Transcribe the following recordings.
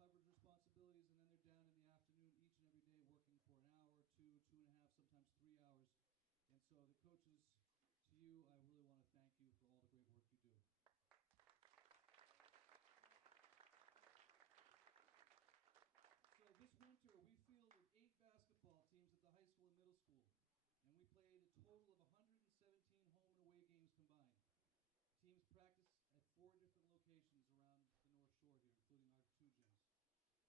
coverage responsibilities, and then they're down in the afternoon each and every day working for an hour, 2.5, sometimes 3 hours. And so the coaches, to you, I really want to thank you for all the great work you do. So this winter, we fielded 8 basketball teams at the high school and middle school, and we played a total of 117 home and away games combined. Teams practice at 4 different locations around the North Shore here, including our 2 gyms.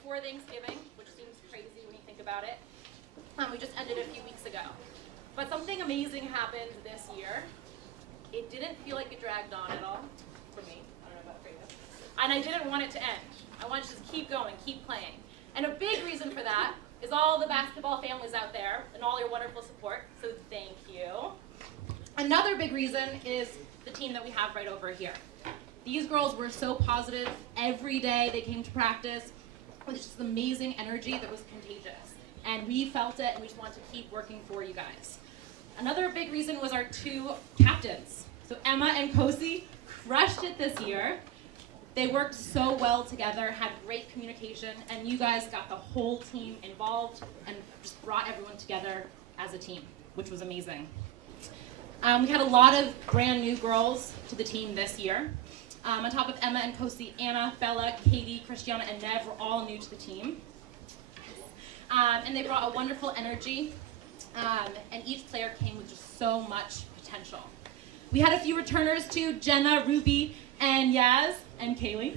before Thanksgiving, which seems crazy when you think about it. We just ended a few weeks ago. But something amazing happened this year. It didn't feel like it dragged on at all, for me. I don't know about for you. And I didn't want it to end. I wanted to just keep going, keep playing. And a big reason for that is all the basketball families out there and all your wonderful support, so thank you. Another big reason is the team that we have right over here. These girls were so positive every day they came to practice with just amazing energy that was contagious. And we felt it, and we just wanted to keep working for you guys. Another big reason was our two captains. So Emma and Kosi crushed it this year. They worked so well together, had great communication, and you guys got the whole team involved and just brought everyone together as a team, which was amazing. We had a lot of brand new girls to the team this year. On top of Emma and Kosi, Anna, Bella, Katie, Christiana, and Nev were all new to the team. And they brought a wonderful energy, and each player came with just so much potential. We had a few returners too, Jenna, Ruby, and Yaz, and Kaylee.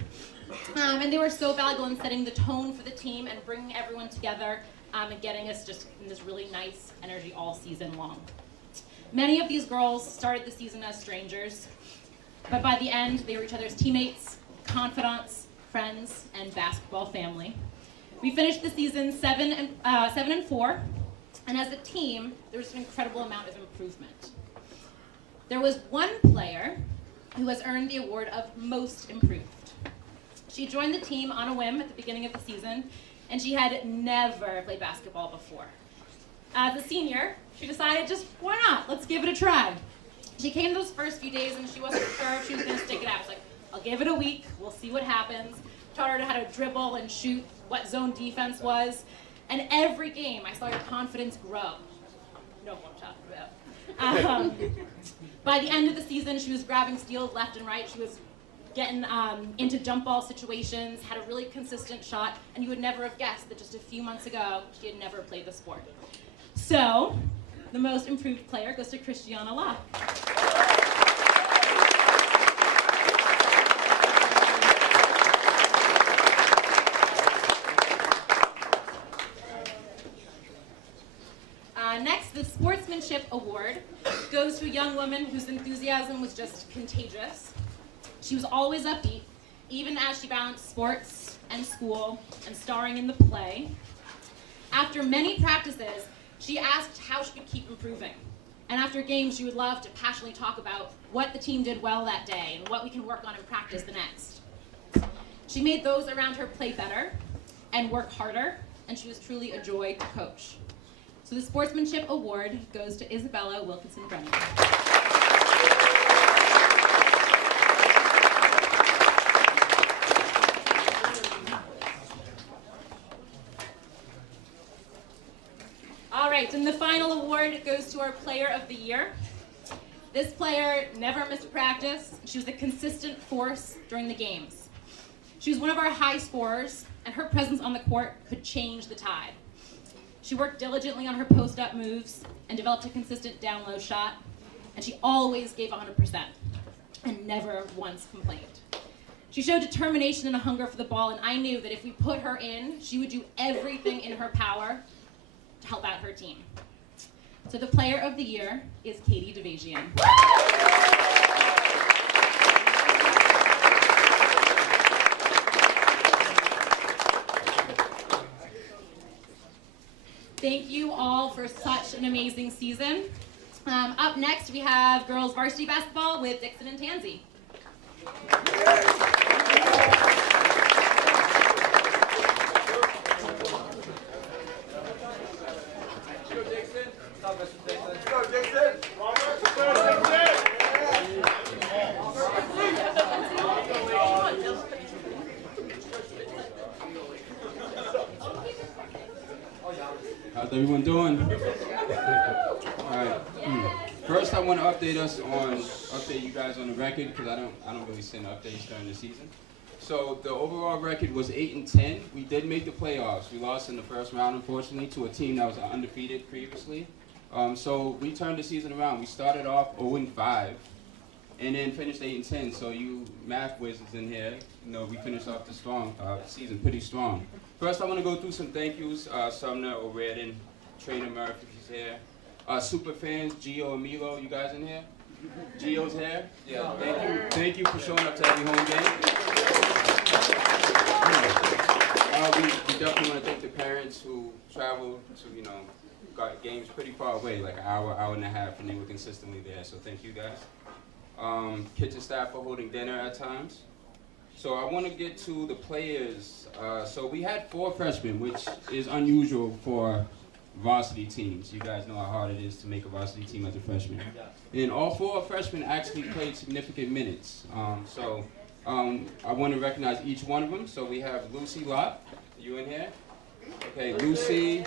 And they were so valuable in setting the tone for the team and bringing everyone together and getting us just in this really nice energy all season long. Many of these girls started the season as strangers, but by the end, they were each other's teammates, confidants, friends, and basketball family. We finished the season 7-4, and as a team, there was an incredible amount of improvement. There was one player who has earned the award of Most Improved. She joined the team on a whim at the beginning of the season, and she had never played basketball before. As a senior, she decided just, why not? Let's give it a try. She came those first few days, and she wasn't sure if she was going to stick it out. She's like, I'll give it a week. We'll see what happens. Taught her how to dribble and shoot, what zone defense was. And every game, I saw her confidence grow. No what I'm talking about. By the end of the season, she was grabbing steals left and right. She was getting into jump ball situations, had a really consistent shot, and you would never have guessed that just a few months ago, she had never played the sport. So, the Most Improved player goes to Christiana La. Next, the Sportsmanship Award goes to a young woman whose enthusiasm was just contagious. She was always upbeat, even as she balanced sports and school and starring in the play. After many practices, she asked how she could keep improving. And after games, she would love to passionately talk about what the team did well that day and what we can work on in practice the next. She made those around her play better and work harder, and she was truly a joy to coach. So the Sportsmanship Award goes to Isabella Wilkinson-Brennan. All right, and the final award goes to our Player of the Year. This player never missed practice. She was a consistent force during the games. She was one of our high scorers, and her presence on the court could change the tide. She worked diligently on her post-up moves and developed a consistent down-low shot, and she always gave 100% and never once complained. She showed determination and a hunger for the ball, and I knew that if we put her in, she would do everything in her power to help out her team. So the Player of the Year is Katie Devasian. Thank you all for such an amazing season. Up next, we have girls varsity basketball with Dixon and Tansy. Go Dixon! Go Dixon! How's everyone doing? All right. First, I want to update you guys on the record because I don't really send updates during the season. So the overall record was 8-10. We did make the playoffs. We lost in the first round, unfortunately, to a team that was undefeated previously. So we turned the season around. We started off 0-5, and then finished 8-10. So you math wizards in here, we finished off the season pretty strong. First, I want to go through some thank yous. Sumner, O'Riordan, Trainer Murphy, he's here. Super fans, Gio and Milo, you guys in here? Gio's here? Yeah, thank you. Thank you for showing up to every home game. We definitely want to thank the parents who traveled to, got games pretty far away, like an hour, hour and a half, and they were consistently there, so thank you guys. Kitchen staff for holding dinner at times. So I want to get to the players. So we had 4 freshmen, which is unusual for varsity teams. You guys know how hard it is to make a varsity team as a freshman. And all 4 freshmen actually played significant minutes. I want to recognize each one of them. So we have Lucy Lott. You in here? Okay, Lucy.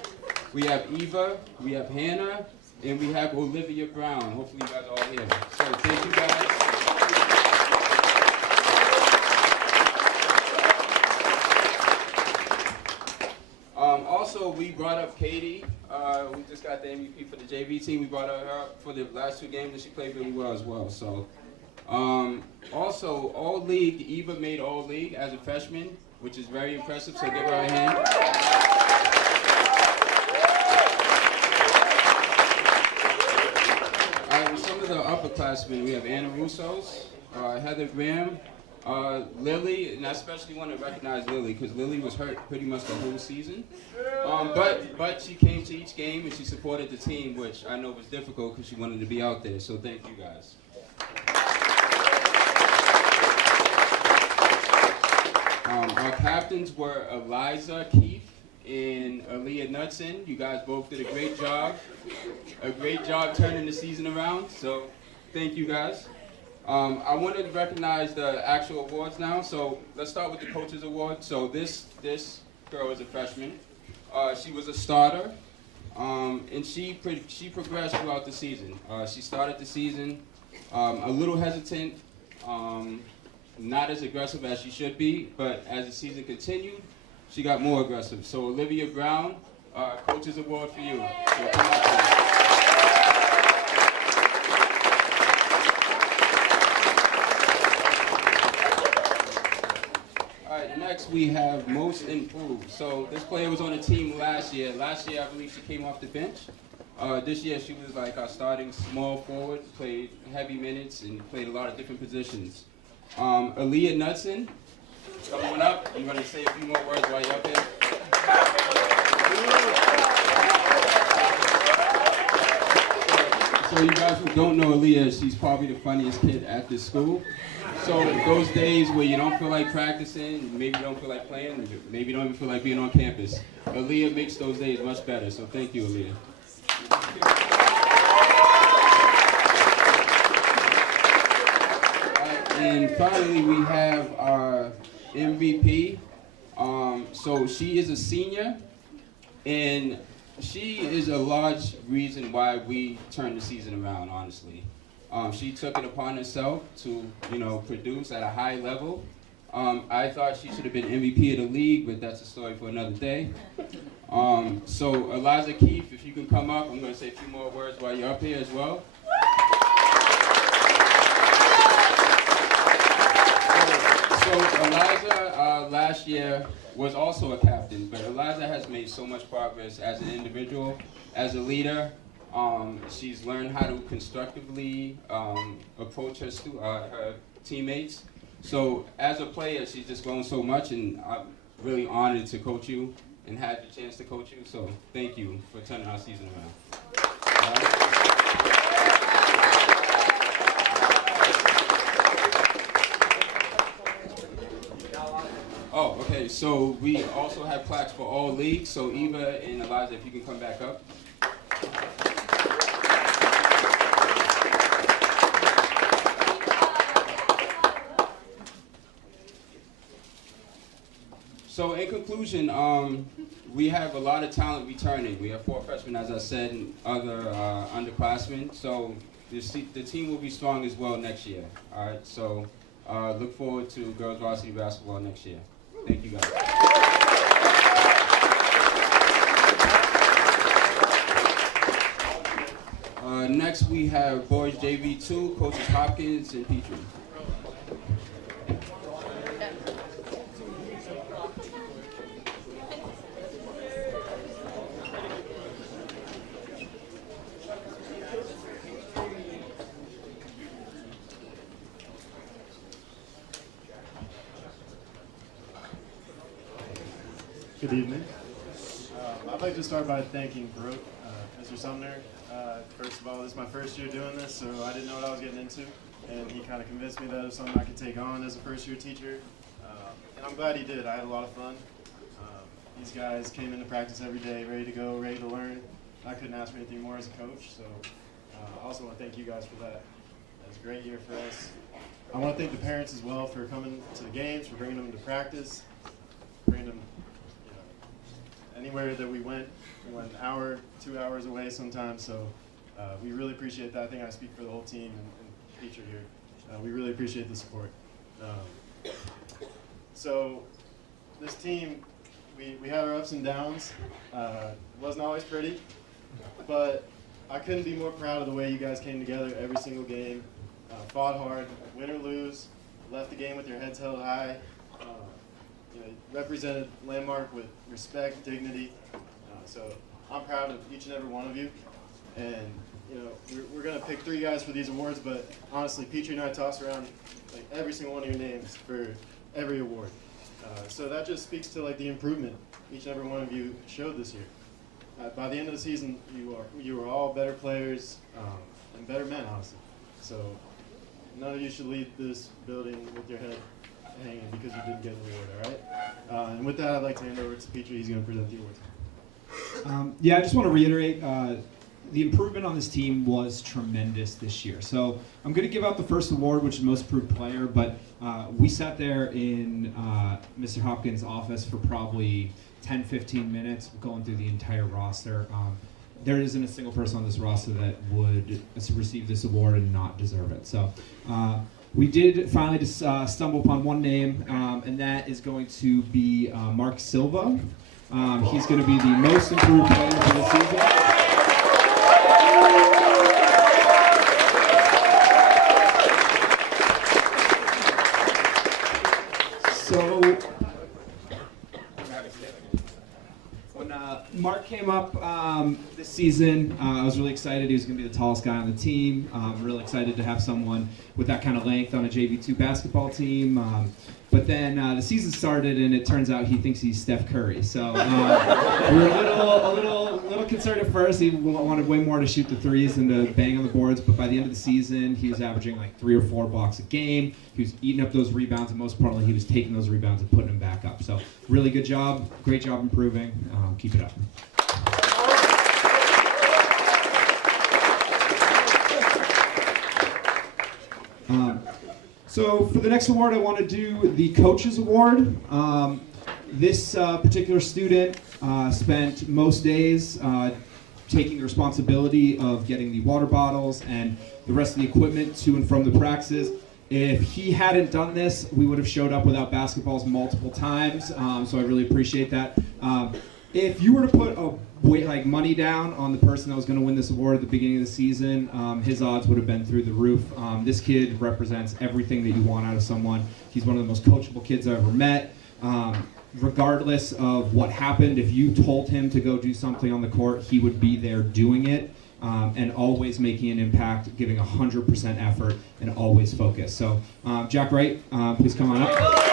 We have Eva. We have Hannah. And we have Olivia Brown. Hopefully you guys are all here. So thank you guys. Also, we brought up Katie. We just got the MVP for the JV team. We brought her up for the last 2 games, and she played really well as well. So, also, All League, Eva made All League as a freshman, which is very impressive, so give her a hand. All right, with some of the upperclassmen, we have Anna Russos, Heather Graham, Lily, and I especially want to recognize Lily because Lily was hurt pretty much the whole season. But she came to each game and she supported the team, which I know was difficult because she wanted to be out there. So thank you guys. Our captains were Eliza Keefe and Aaliyah Knudsen. You guys both did a great job. A great job turning the season around. So thank you guys. I wanted to recognize the actual awards now. So let's start with the Coaches Award. So this girl is a freshman. She was a starter, and she progressed throughout the season. She started the season a little hesitant, not as aggressive as she should be, but as the season continued, she got more aggressive. So Olivia Brown, Coaches Award for you. So come up, please. Next, we have Most Improved. So this player was on the team last year. Last year, I believe she came off the bench. This year, she was like our starting small forward, played heavy minutes, and played a lot of different positions. Aaliyah Knudsen, come on up. I'm going to say a few more words while you're up here. So you guys who don't know Aaliyah, she's probably the funniest kid at this school. So those days where you don't feel like practicing, maybe you don't feel like playing, maybe you don't even feel like being on campus, Aaliyah makes those days much better. So thank you, Aaliyah. And finally, we have our MVP. So she is a senior, and she is a large reason why we turned the season around, honestly. She took it upon herself to, produce at a high level. I thought she should have been MVP of the league, but that's a story for another day. So Eliza Keefe, if you can come up, I'm going to say a few more words while you're up here as well. So Eliza last year was also a captain, but Eliza has made so much progress as an individual, as a leader. She's learned how to constructively approach her teammates. So as a player, she's just grown so much, and I'm really honored to coach you and had the chance to coach you. So thank you for turning our season around. Oh, okay, so we also have plaques for all leagues. So Eva and Eliza, if you can come back up. So in conclusion, we have a lot of talent returning. We have 4 freshmen, as I said, and other underclassmen. So the team will be strong as well next year. All right, so look forward to girls varsity basketball next year. Thank you, guys. Next, we have boys JV2, coaches Hopkins and Petrie. Good evening. I'd like to start by thanking Brooke, Mr. Sumner. First of all, this is my first year doing this, so I didn't know what I was getting into, and he kind of convinced me that it was something I could take on as a first-year teacher, and I'm glad he did. I had a lot of fun. These guys came into practice every day, ready to go, ready to learn. I couldn't ask for anything more as a coach, so I also want to thank you guys for that. It was a great year for us. I want to thank the parents as well for coming to the games, for bringing them to practice, bringing them anywhere that we went an hour, 2 hours away sometimes, so we really appreciate that. I think I speak for the whole team and teacher here. We really appreciate the support. So this team, we had our ups and downs. It wasn't always pretty, but I couldn't be more proud of the way you guys came together every single game, fought hard, win or lose, left the game with your heads held high, represented Landmark with respect, dignity. So I'm proud of each and every one of you. And we're going to pick 3 guys for these awards, but honestly, Petrie and I toss around like every single one of your names for every award. So that just speaks to like the improvement each and every one of you showed this year. By the end of the season, you were all better players and better men, honestly. So none of you should leave this building with your head hanging because you didn't get an award, all right? And with that, I'd like to hand over to Petrie. He's going to present the awards. Yeah, I just want to reiterate, the improvement on this team was tremendous this year. So I'm going to give out the first award, which is Most Improved Player, but we sat there in Mr. Hopkins' office for probably 10, 15 minutes going through the entire roster. There isn't a single person on this roster that would receive this award and not deserve it. So we did finally just stumble upon one name, and that is going to be Mark Silva. He's going to be the Most Improved Player for the season. So when Mark came up this season, I was really excited. He was going to be the tallest guy on the team. Really excited to have someone with that kind of length on a JV2 basketball team. But then the season started, and it turns out he thinks he's Steph Curry. So we were a little concerned at first. He wanted way more to shoot the threes and to bang on the boards. But by the end of the season, he was averaging like 3 or 4 blocks a game. He was eating up those rebounds, and most importantly, he was taking those rebounds and putting them back up. So really good job. Great job improving. Keep it up. So for the next award, I want to do the Coaches Award. This particular student spent most days taking the responsibility of getting the water bottles and the rest of the equipment to and from the practices. If he hadn't done this, we would have showed up without basketballs multiple times, so I really appreciate that. If you were to put money down on the person that was going to win this award at the beginning of the season, his odds would have been through the roof. This kid represents everything that you want out of someone. He's one of the most coachable kids I've ever met. Regardless of what happened, if you told him to go do something on the court, he would be there doing it, and always making an impact, giving 100% effort, and always focus. So, Jack Wright, please come on up.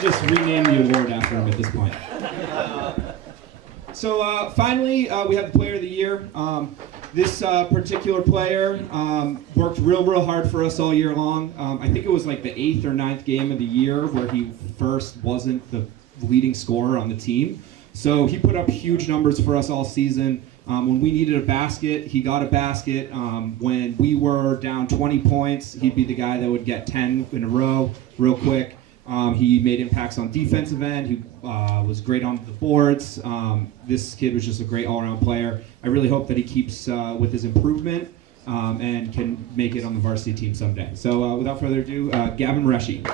Just rename the award after him at this point. So finally, we have the Player of the Year. This particular player worked real hard for us all year long. I think it was like the 8th or 9th game of the year where he first wasn't the leading scorer on the team. So he put up huge numbers for us all season. When we needed a basket, he got a basket. When we were down 20 points, he'd be the guy that would get 10 in a row real quick. He made impacts on defensive end. He was great on the boards. This kid was just a great all-around player. I really hope that he keeps with his improvement and can make it on the varsity team someday. So without further ado, Gavin Reshi.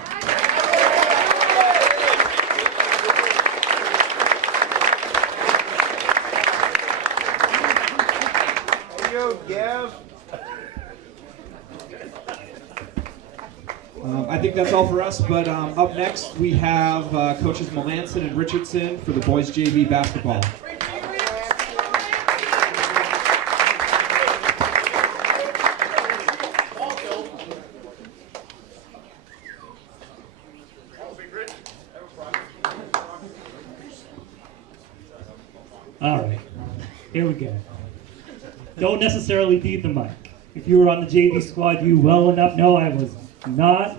Hey, yo, Gav. I think that's all for us, but up next we have coaches Melanson and Richardson for the boys JV basketball. All right, here we go. Don't necessarily need the mic. If you were on the JV squad, you well enough know I was not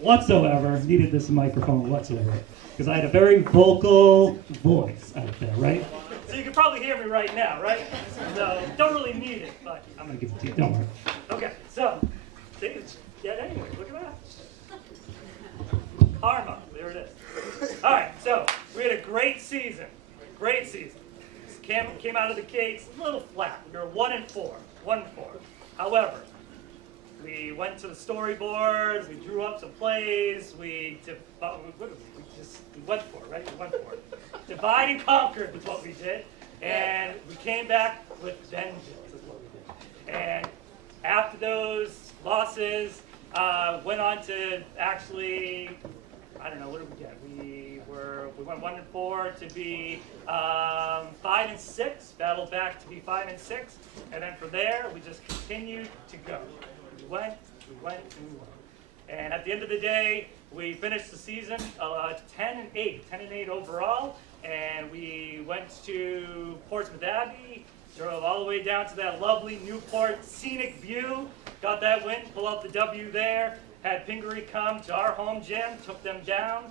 whatsoever needed this microphone whatsoever, because I had a very vocal voice out there, right? So you can probably hear me right now, right? So don't really need it, but I'm gonna give it to you. Don't worry. Okay, so yeah. Anyway, look at that. Karma. There it is. All right, so we had a great season. Great season. Came out of the gates a little flat. We were 1-4. 1-4. However, we went to the storyboards. We drew up some plays. We went for it, right? We went for it. Divide and conquered is what we did, and we came back with vengeance is what we did. And after those losses, went on to actually, I don't know, what did we get? We went 1-4 to be 5-6, battled back to be 5-6, and then from there we just continued to go. We went, and we went. And at the end of the day, we finished the season 10-8 overall, and we went to Portsmouth Abbey, drove all the way down to that lovely Newport scenic view, got that win, pull out the W there, had Pingree come to our home gym, took them down,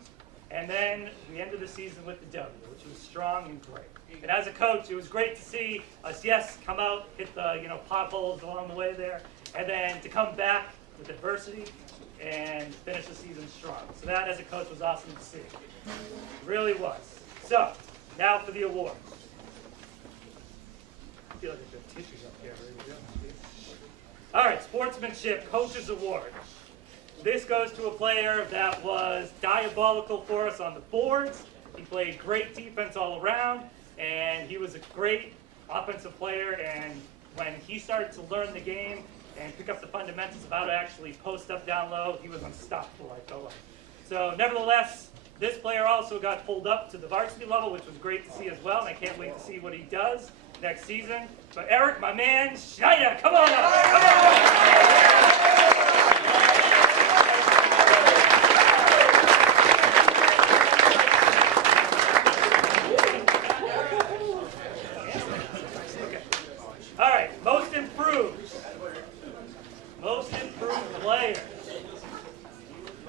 and then we ended the season with the W, which was strong and great. And as a coach, it was great to see us, yes, come out, hit the potholes along the way there, and then to come back with adversity and finish the season strong. So that, as a coach, was awesome to see. It really was. So, now for the awards. I feel like there's tissues up here. All right, Sportsmanship Coaches Award. This goes to a player that was diabolical for us on the boards. He played great defense all around, and he was a great offensive player. And when he started to learn the game and pick up the fundamentals of how to actually post up down low, he was unstoppable, I felt like. So nevertheless, this player also got pulled up to the varsity level, which was great to see as well, and I can't wait to see what he does next season. But Eric, my man, Schneider, come on up! Come on! Most improved player.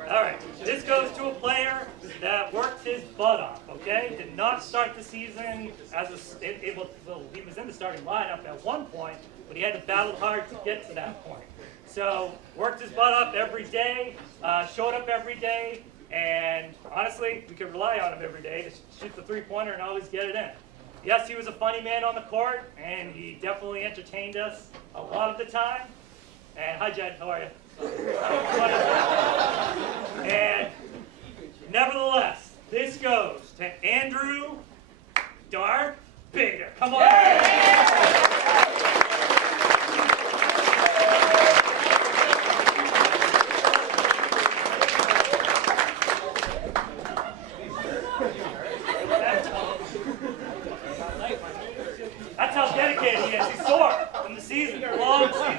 All right, this goes to a player that worked his butt off, okay? Did not start the season as he was in the starting lineup at one point, but he had to battle hard to get to that point. So, worked his butt off every day, showed up every day, and honestly, we could rely on him every day to shoot the three-pointer and always get it in. Yes, he was a funny man on the court, and he definitely entertained us a lot of the time. And hi, Jed, how are you? And nevertheless, this goes to Andrew Darth Vader. Come on. That's how dedicated he is. He's sore from the season, long season.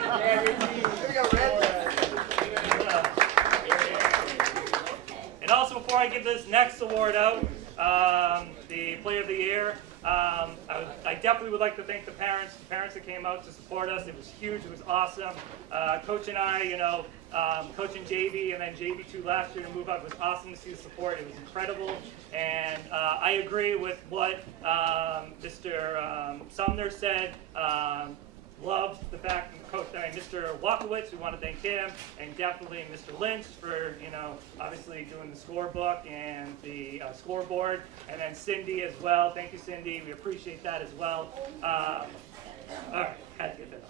And also, before I give this next award out, the Player of the Year, I definitely would like to thank the parents that came out to support us. It was huge. It was awesome. Coach and I, coaching JV and then JV2 last year to move up, it was awesome to see the support. It was incredible. And I agree with what Mr. Sumner said. Loved the fact Mr. Walkowitz, we want to thank him, and definitely Mr. Lynch for, obviously doing the scorebook and the scoreboard, and then Cindy as well. Thank you, Cindy. We appreciate that as well. All right, had to get that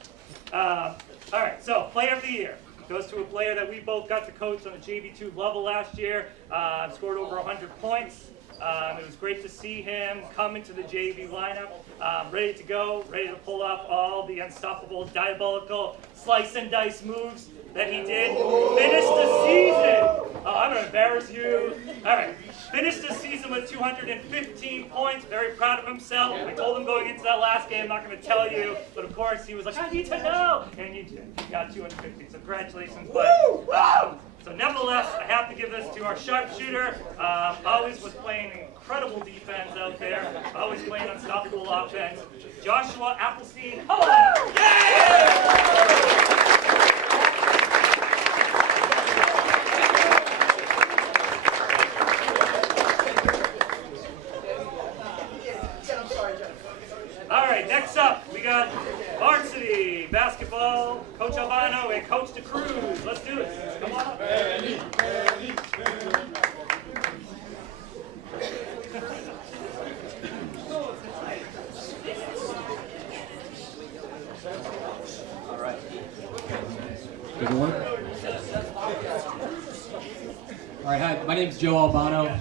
up. All right, so Player of the Year goes to a player that we both got to coach on the JV2 level last year. Scored over 100 points. It was great to see him come into the JV lineup, ready to go, ready to pull off all the unstoppable, diabolical slice and dice moves that he did. Finished the 215 points, very proud of himself. I told him going into that last game, I'm not going to tell you, but of course he was like, I need to know, and you got 250, so congratulations. So nevertheless, I have to give this to our sharpshooter. Always was playing incredible defense out there, always playing unstoppable offense. Joshua Appleseed. Hello! Yeah! All right, next up, we got Varsity basketball, Coach Albano and Coach DeCruz. Let's do it. Come on up. All right. Good one. All right, hi, my name is Joe Albano.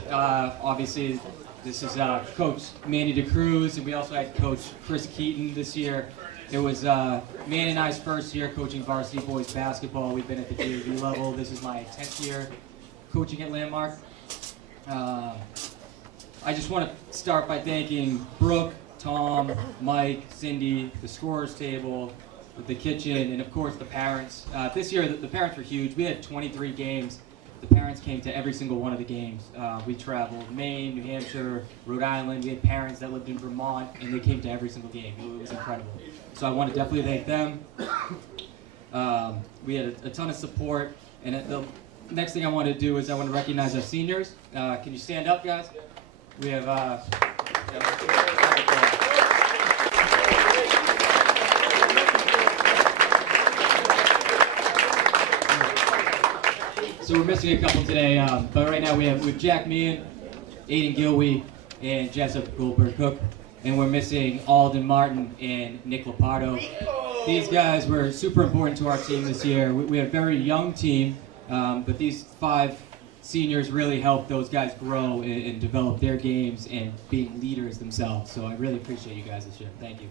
Obviously, this is Coach Manny DeCruz, and we also had Coach Chris Keaton this year. It was Manny and I's first year coaching varsity boys basketball. We've been at the JV level. This is my 10th year coaching at Landmark. I just want to start by thanking Brooke, Tom, Mike, Cindy, the scorers table, the kitchen, and of course the parents. This year the parents were huge. We had 23 games. The parents came to every single one of the games. We traveled Maine, New Hampshire, Rhode Island. We had parents that lived in Vermont, and they came to every single game. It was incredible. So I want to definitely thank them. We had a ton of support. And the next thing I want to do is I want to recognize our seniors. Can you stand up, guys? We have... So we're missing a couple today, but right now we have Jack Meehan, Aiden Gilwey, and Jessup Goldberg-Cook, and we're missing Alden Martin and Nick Lopardo. These guys were super important to our team this year. We had a very young team, but these 5 seniors really helped those guys grow and develop their games and being leaders themselves. So I really appreciate you guys this year. Thank you.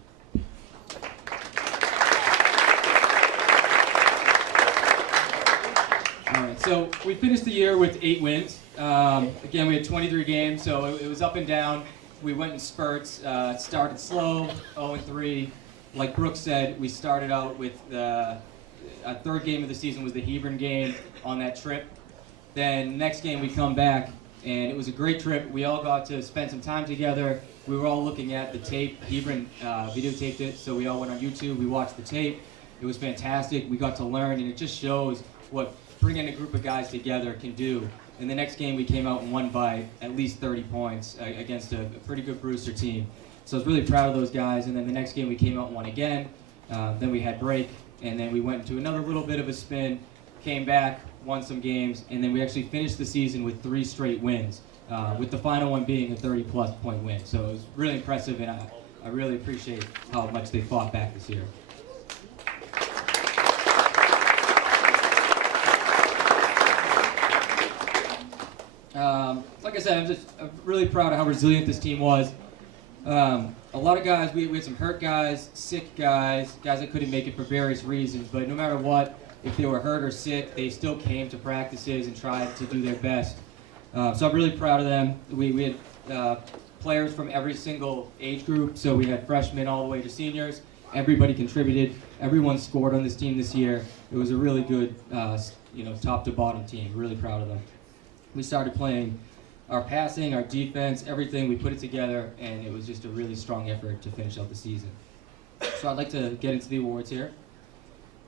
All right, so we finished the year with 8 wins. Again, we had 23 games, so it was up and down. We went in spurts. It started slow, 0-3. Like Brooke said, we started out with our third game of the season was the Hebron game on that trip. Then next game we come back, and it was a great trip. We all got to spend some time together. We were all looking at the tape. Hebron videotaped it, so we all went on YouTube. We watched the tape. It was fantastic. We got to learn, and it just shows what bringing a group of guys together can do. In the next game, we came out and won by at least 30 points against a pretty good Brewster team. So I was really proud of those guys. And then the next game, we came out and won again. Then we had break, and then we went into another little bit of a spin, came back, won some games, and then we actually finished the season with 3 straight wins, with the final one being a 30-plus point win. So it was really impressive, and I really appreciate how much they fought back this year. Like I said, I'm really proud of how resilient this team was. A lot of guys, we had some hurt guys, sick guys that couldn't make it for various reasons, but no matter what, if they were hurt or sick, they still came to practices and tried to do their best. So I'm really proud of them. We had players from every single age group, so we had freshmen all the way to seniors. Everybody contributed. Everyone scored on this team this year. It was a really good, top to bottom team. Really proud of them. We started playing our passing, our defense, everything. We put it together, and it was just a really strong effort to finish out the season. So I'd like to get into the awards here.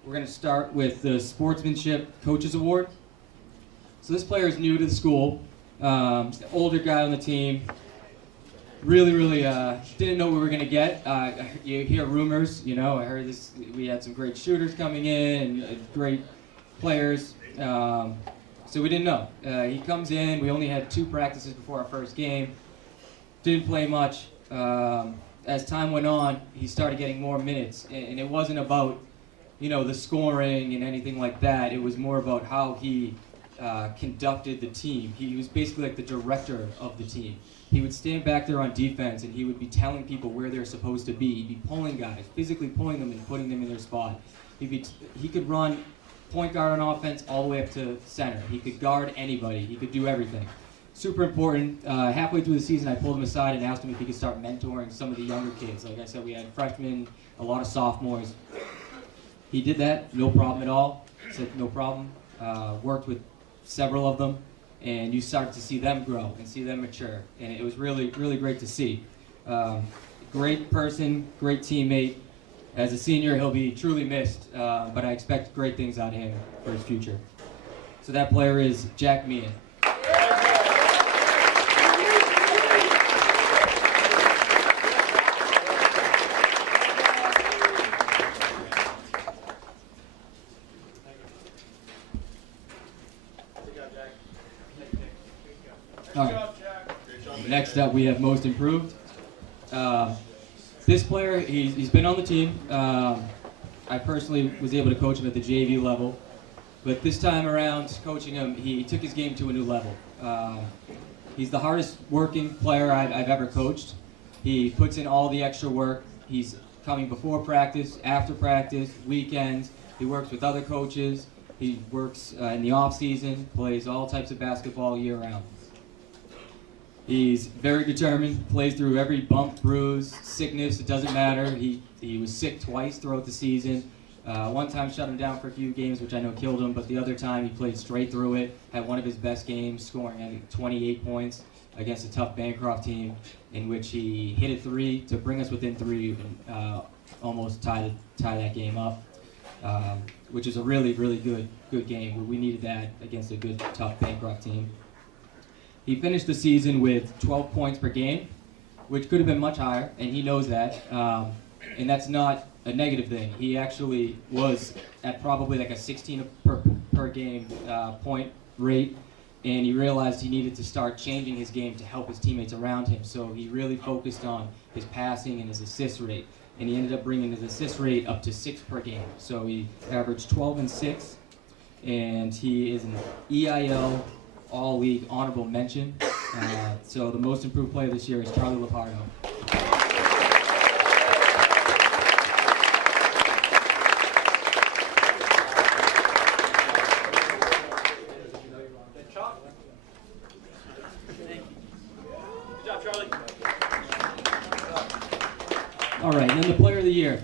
We're going to start with the Sportsmanship Coaches Award. So this player is new to the school, older guy on the team. Really didn't know what we were going to get. You hear rumors, I heard this. We had some great shooters coming in and great players. So we didn't know. He comes in. We only had 2 practices before our first game. Didn't play much. As time went on, he started getting more minutes, and it wasn't about, the scoring and anything like that. It was more about how he conducted the team. He was basically like the director of the team. He would stand back there on defense, and he would be telling people where they're supposed to be. He'd be pulling guys, physically pulling them and putting them in their spot. He could run point guard on offense all the way up to center. He could guard anybody. He could do everything. super important. Halfway through the season, I pulled him aside and asked him if he could start mentoring some of the younger kids. Like I said, we had freshmen, a lot of sophomores. He did that, no problem at all. Said no problem. Worked with several of them, and you start to see them grow and see them mature. And it was really, really great to see. Great person, great teammate. As a senior, he'll be truly missed, but I expect great things out of him for his future. So that player is Jack Meehan. All right. Next up, we have Most Improved. This player, he's been on the team. I personally was able to coach him at the JV level, but this time around, coaching him, he took his game to a new level. He's the hardest working player I've ever coached. He puts in all the extra work. He's coming before practice, after practice, weekends. He works with other coaches. He works in the off season, plays all types of basketball year round. He's very determined, plays through every bump, bruise, sickness, it doesn't matter. He was sick twice throughout the season. One time shut him down for a few games, which I know killed him, but the other time he played straight through it, had one of his best games, scoring, I think, 28 points against a tough Bancroft team, in which he hit a three to bring us within three and almost tie that game up, which is a really, really good game. We needed that against a good, tough Bancroft team. He finished the season with 12 points per game, which could have been much higher, and he knows that. And that's not a negative thing. He actually was at probably like a 16 per game point rate, and he realized he needed to start changing his game to help his teammates around him. So he really focused on his passing and his assist rate, and he ended up bringing his assist rate up to 6 per game. So he averaged 12 and 6, and he is an EIL All-League honorable mention. So the most improved player this year is Charlie Loparno. Good job, Charlie. All right, and then the player of the year.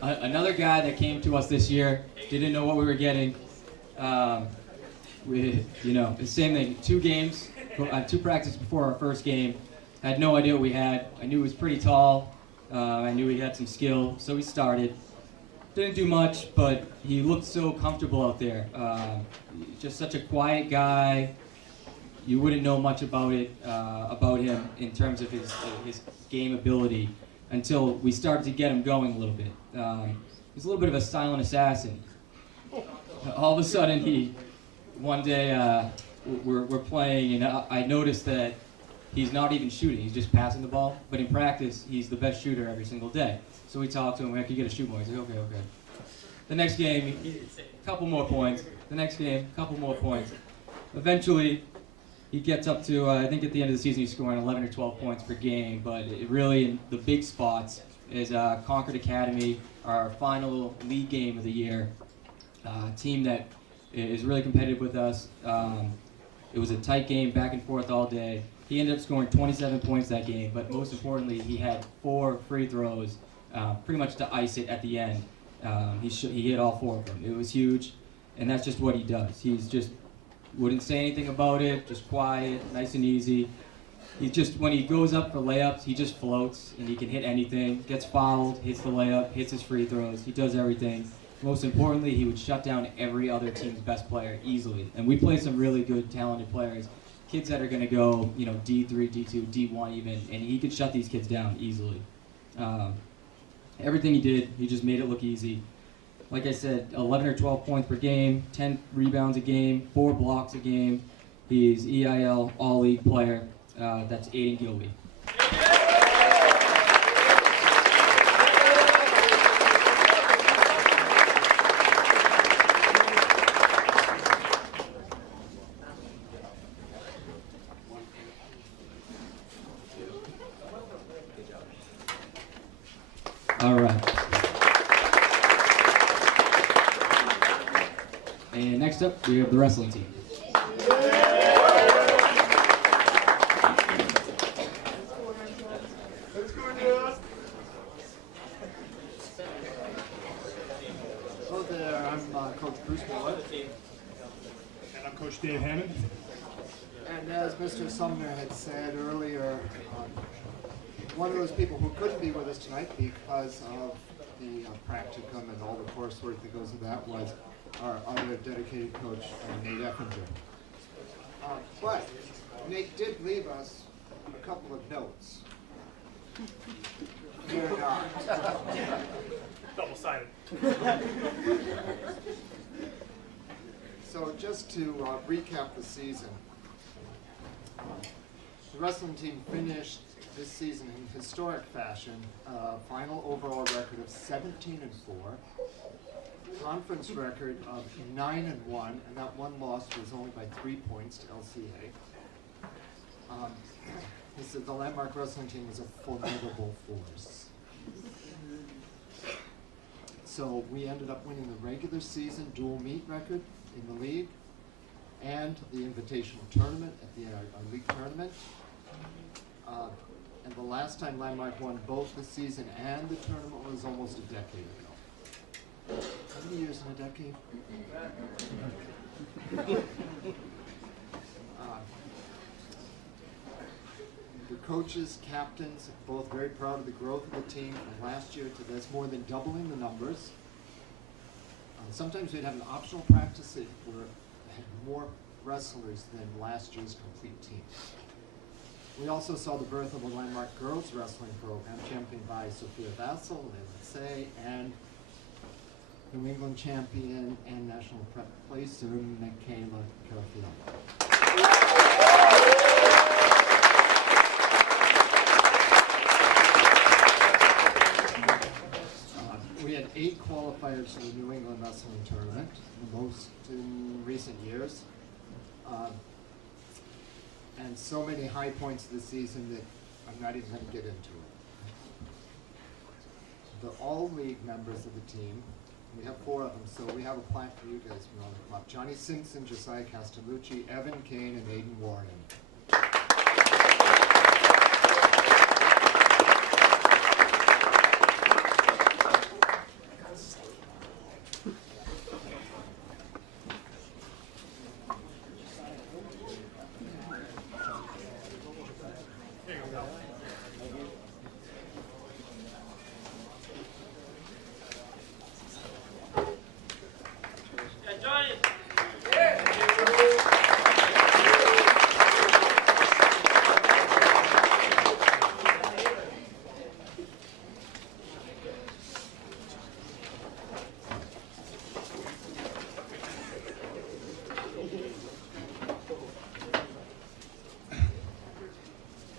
Another guy that came to us this year, didn't know what we were getting. The same thing. 2 games, 2 practices before our first game. Had no idea what we had. I knew he was pretty tall. I knew he had some skill, so we started. Didn't do much, but he looked so comfortable out there. Just such a quiet guy. You wouldn't know much about him in terms of his game ability until we started to get him going a little bit. He's a little bit of a silent assassin. All of a sudden, one day we're playing, and I noticed that he's not even shooting. He's just passing the ball. But in practice, he's the best shooter every single day. So we talked to him. I could get a shoot more. He's like, okay. The next game, a couple more points. The next game, a couple more points. Eventually, he gets up to, I think at the end of the season, he's scoring 11 or 12 points per game. But it really, in the big spots, is Concord Academy, our final league game of the year. Team that is really competitive with us. It was a tight game, back and forth all day. He ended up scoring 27 points that game, but most importantly, he had 4 free throws, pretty much to ice it at the end. He hit all 4 of them. It was huge, and that's just what he does. He's just wouldn't say anything about it, just quiet, nice and easy. He just, when he goes up for layups, he just floats, and he can hit anything. Gets fouled, hits the layup, hits his free throws. He does everything. Most importantly, he would shut down every other team's best player easily. And we play some really good, talented players, kids that are going to go, D3, D2, D1 even, and he could shut these kids down easily. Everything he did, he just made it look easy. Like I said, 11 or 12 points per game, 10 rebounds a game, 4 blocks a game. He's EIL All-League player. That's Aiden Gilby. All right. And next up, we have the wrestling team. Coach Dave Hammond. And as Mr. Sumner had said earlier, one of those people who couldn't be with us tonight because of the practicum and all the coursework that goes with that was our other dedicated coach, Nate Effinger. But Nate did leave us a couple of notes. Fear not. Double-sided. So just to recap the season, the wrestling team finished this season in historic fashion, final overall record of 17-4, conference record of 9-1, and that one loss was only by 3 points to LCA. He said the Landmark wrestling team was a formidable force. So we ended up winning the regular season dual meet record in the league and the invitational tournament at the our league tournament. And the last time Landmark won both the season and the tournament was almost a decade ago. How many years in a decade? The coaches, captains, both very proud of the growth of the team from last year to this, more than doubling the numbers. Sometimes we'd have an optional practice that had more wrestlers than last year's complete team. We also saw the birth of a Landmark girls wrestling program championed by Sophia Vassal, Liza Say, and New England champion and national placer Michaela Carafiello. We had 8 qualifiers for the New England Wrestling Tournament, the most in recent years. And so many high points this season that I'm not even going to get into it. The all-league members of the team, we have 4 of them, so we have a plaque for you guys if you want to come up. Johnny Simpson, Josiah Castellucci, Evan Kane, and Aiden Warren.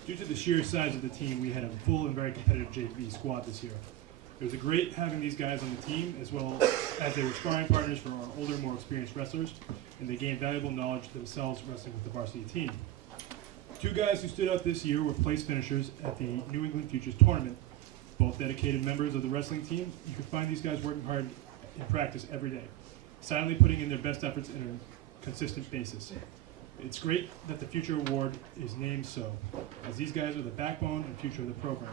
Due to the sheer size of the team, we had a full and very competitive JV squad this year. It was great having these guys on the team, as well as they were sparring partners for our older, more experienced wrestlers, and they gained valuable knowledge themselves wrestling with the varsity team. 2 guys who stood out this year were place finishers at the New England Futures Tournament. Both dedicated members of the wrestling team, you can find these guys working hard in practice every day, silently putting in their best efforts on a consistent basis. It's great that the Future Award is named so, as these guys are the backbone and future of the program.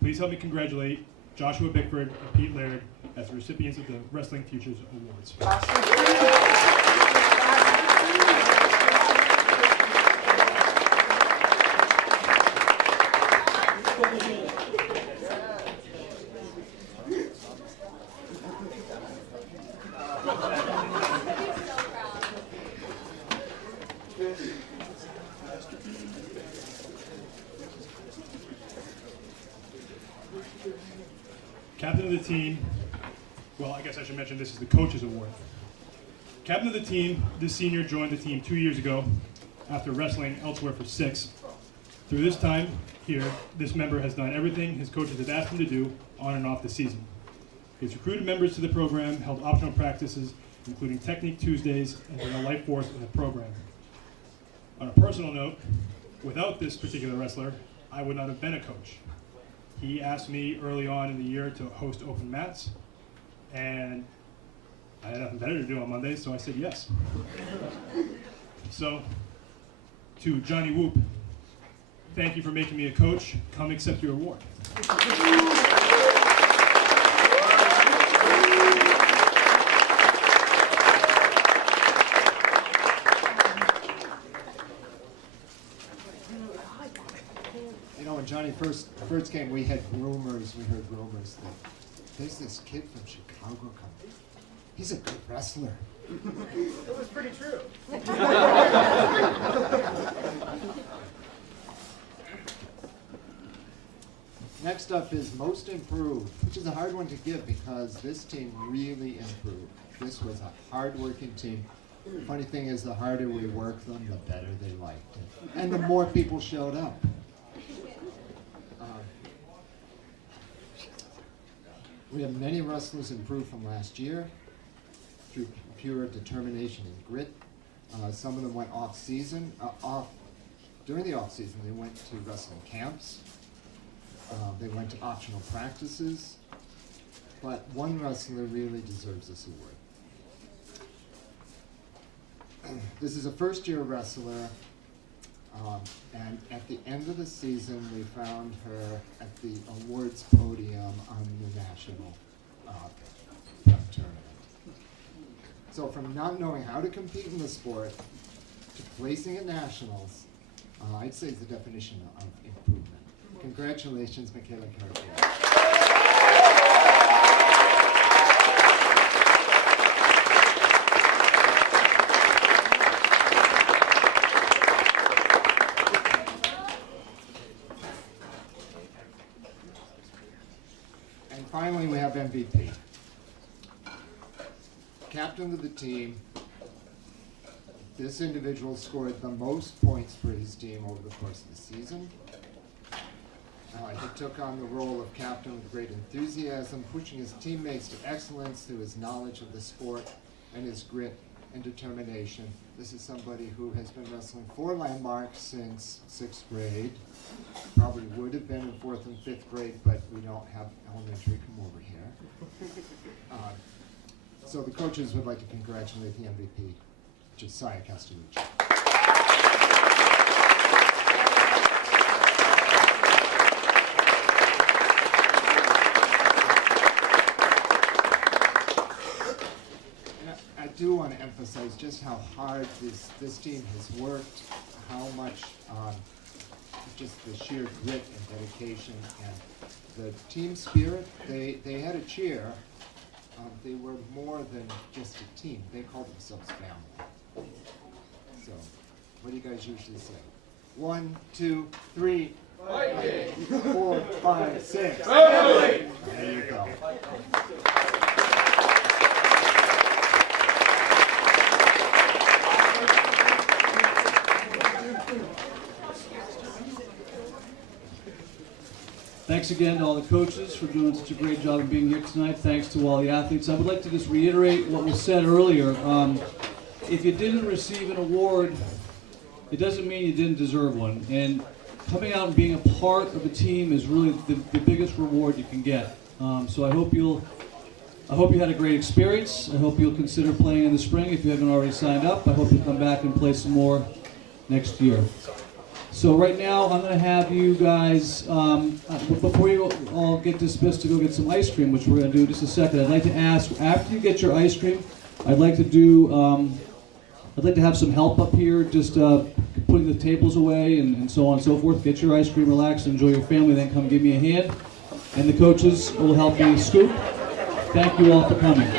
Please help me congratulate Joshua Bickford and Pete Laird as the recipients of the Wrestling Futures Awards. Captain of the team, well, I guess I should mention this is the Coaches Award. Captain of the team, this senior joined the team 2 years ago after wrestling elsewhere for 6. Through this time here, this member has done everything his coaches have asked him to do on and off the season. He's recruited members to the program, held optional practices, including Technique Tuesdays, and been a life force in the program. On a personal note, without this particular wrestler, I would not have been a coach. He asked me early on in the year to host open mats, and I had nothing better to do on Mondays, so I said yes. So, to Johnny Whoop, thank you for making me a coach. Come accept your award. Johnny first came, we heard rumors that there's this kid from Chicago coming. He's a good wrestler. It was pretty true. Next up is most improved, which is a hard one to give because this team really improved. This was a hard-working team. The funny thing is, the harder we worked them, the better they liked it. And the more people showed up. We have many wrestlers improved from last year through pure determination and grit. Some of them went off-season. During the off-season, they went to wrestling camps. They went to optional practices. But one wrestler really deserves this award. This is a first-year wrestler, and at the end of the season, we found her at the awards podium on the national tournament. So from not knowing how to compete in the sport to placing at nationals, I'd say is the definition of improvement. Congratulations, Michaela Cartier. Finally, we have MVP. Captain of the team. This individual scored the most points for his team over the course of the season. He took on the role of captain with great enthusiasm, pushing his teammates to excellence through his knowledge of the sport and his grit and determination. This is somebody who has been wrestling for Landmark since 6th grade. Probably would have been in 4th and 5th grade, but we don't have elementary come over here. So the coaches would like to congratulate the MVP, Josiah Castellucci. I do want to emphasize just how hard this team has worked, how much just the sheer grit and dedication and the team spirit. They had a cheer. They were more than just a team. They called themselves family. So, what do you guys usually say? 1, 2, 3. Fighting. 4, 5, 6. Family. There you go. Thanks again to all the coaches for doing such a great job of being here tonight. Thanks to all the athletes. I would like to just reiterate what was said earlier. If you didn't receive an award, it doesn't mean you didn't deserve one. And coming out and being a part of a team is really the biggest reward you can get. So I hope you had a great experience. I hope you'll consider playing in the spring if you haven't already signed up. I hope you'll come back and play some more next year. So right now, I'm going to have you guys, before you all get dismissed to go get some ice cream, which we're going to do in just a second, I'd like to ask, after you get your ice cream, I'd like to have some help up here, just putting the tables away and so on and so forth. Get your ice cream, relax, enjoy your family, then come give me a hand. And the coaches will help me scoop. Thank you all for coming.